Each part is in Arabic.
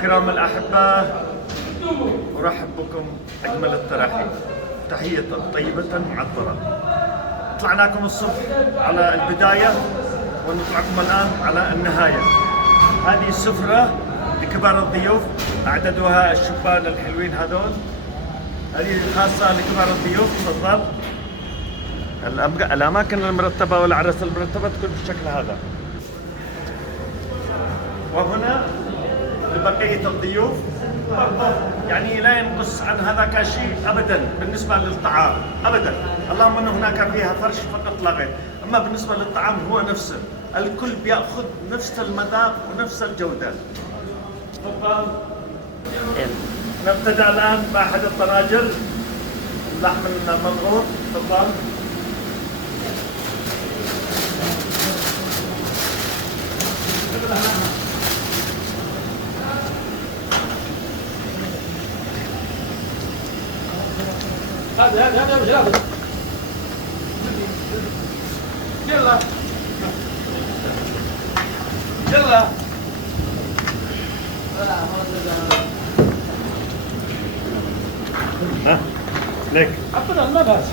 الكرام الأحبة، أرحب بكم أجمل الترحيب، تحية طيبة معطرة. طلعناكم الصبح على البداية ونطلعكم الآن على النهاية. هذه السفرة لكبار الضيوف، أعددوها الشبان الحلوين هذول. هذه خاصة لكبار الضيوف. تفضل. الأماكن المرتبة والأعراس المرتبة تكون بالشكل هذا. وهنا لبقية الضيوف برضه، يعني لا ينقص عن هذاك شيء أبدا بالنسبة للطعام أبدا، اللهم أن هناك فيها فرش فقط لا غير. أما بالنسبة للطعام هو نفسه، الكل بيأخذ نفس المذاق ونفس الجودة. تفضل. نبتدأ الآن بأحد الطناجر، اللحم المضغوط. تفضل. هذا يلا يلا ها لك عفوا ما بس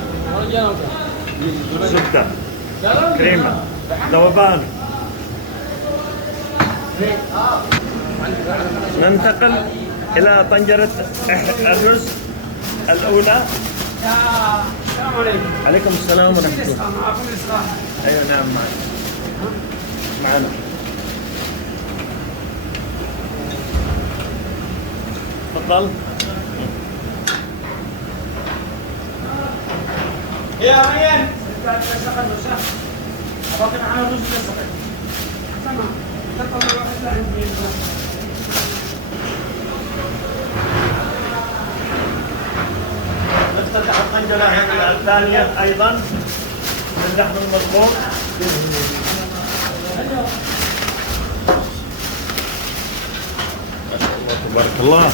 زبدة، كريمة، ذوبان. ننتقل إلى طنجرة الرز الأولى. السلام عليكم. عليكم السلام ورحمة الله. معكم الإصلاح. أيوة نعم معنا. تفضل. يا ريان أبغى معنا رز لسقي. تمام. تفضل واحد لا عندي. نفتتح الطنجرة الثانية أيضا من اللحم المضغوط. ما شاء الله تبارك الله.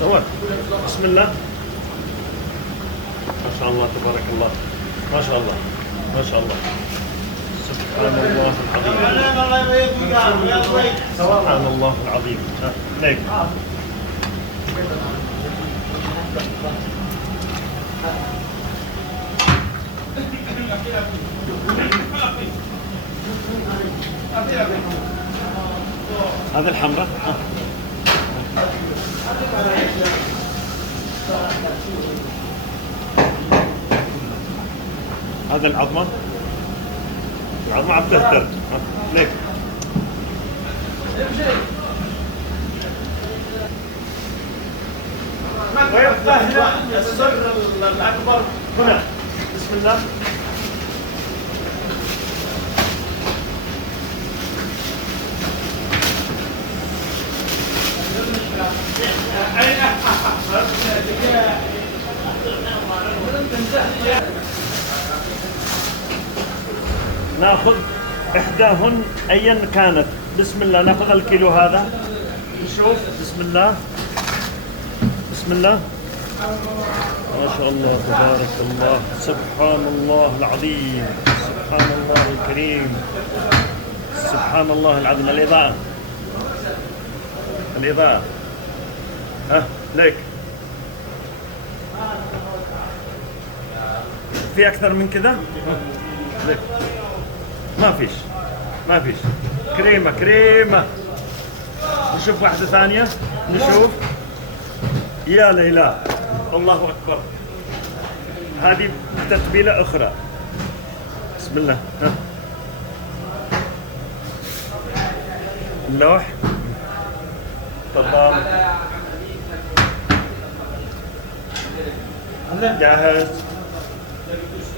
صور. بسم الله. ما شاء الله تبارك الله. ما شاء الله ما شاء الله. سبحان الله العظيم. سبحان الله العظيم. ليك. هذا الحمراء. هذا العظمة. العظمة عم تهتر. ليك. ويبقى هنا السر الأكبر هنا. بسم الله. ناخذ إحداهن أيا كانت. بسم الله. ناخذ الكيلو هذا. نشوف. بسم الله. بسم الله. ما شاء الله تبارك الله. سبحان الله العظيم. سبحان الله الكريم. سبحان الله العظيم. الإضاءة. الإضاءة. ليك. في أكثر من كذا؟ ليك. ما فيش. كريمة. نشوف واحدة ثانية. نشوف. يا ليلى. الله أكبر. هذه تتبيلة أخرى. بسم الله. اللوح. تفضل. جاهز.